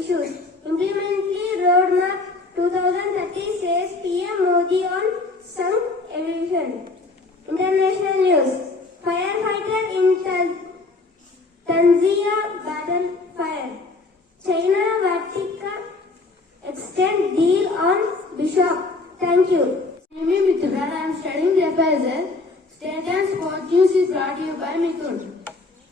issues. Implementally Roadmap 2030 says PM Modi on some evolution. International news. Firefighter in Tanzania battle fire. China Vatican extend deal on Bishop. Thank you. My name is Mithun and I am studying Hazel. State and Sport News is brought to you by Mithun.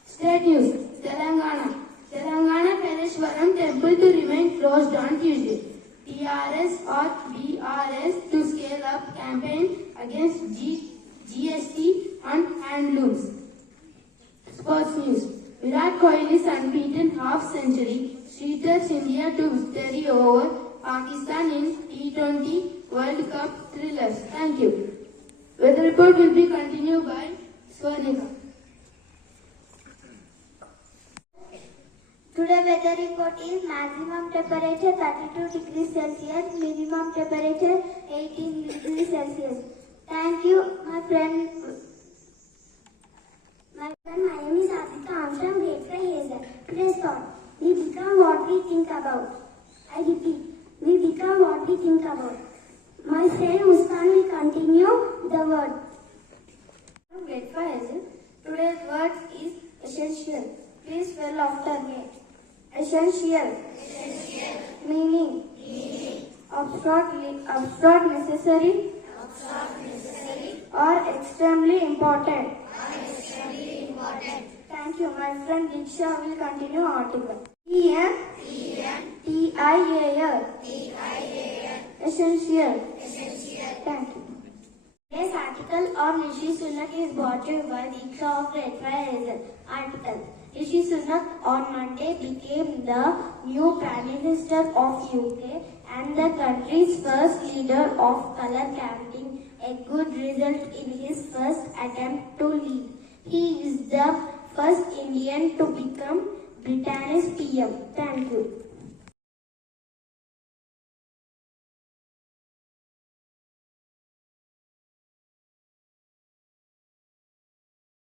State News. Telangana Kaleshwaram Temple to remain closed on Tuesday. TRS or BRS to scale up campaign against GST on handlooms. Sports News. Virat Kohli's unbeaten half-century streaks India to victory over Pakistan in T20 World Cup thrillers. Thank you. Weather report will be continued by Swarnika. Today weather report is maximum temperature 32 degrees Celsius, minimum temperature 18 degrees Celsius. Thank you, my friend. My name is Samhitha. I am from grade 5 Hazel. Today's thought: we become what we think about. I repeat, we become what we think about. My friend Muskan will continue the word. From grade 5 Hazel. Today's word is essential. Please spell after me. Essential. Meaning. Abstract, necessary. Or extremely important. Thank you. My friend Diksha will continue article. TIAL. Essential. Thank you. Today's article on Rishi Sunak is brought to you by Diksha of Grade 5 Hazel. Article. Rishi Sunak on Monday became the new Prime Minister of UK and the country's first leader of colour counting, a good result in his first attempt to lead. He is the first Indian to become Britain's PM. Thank you.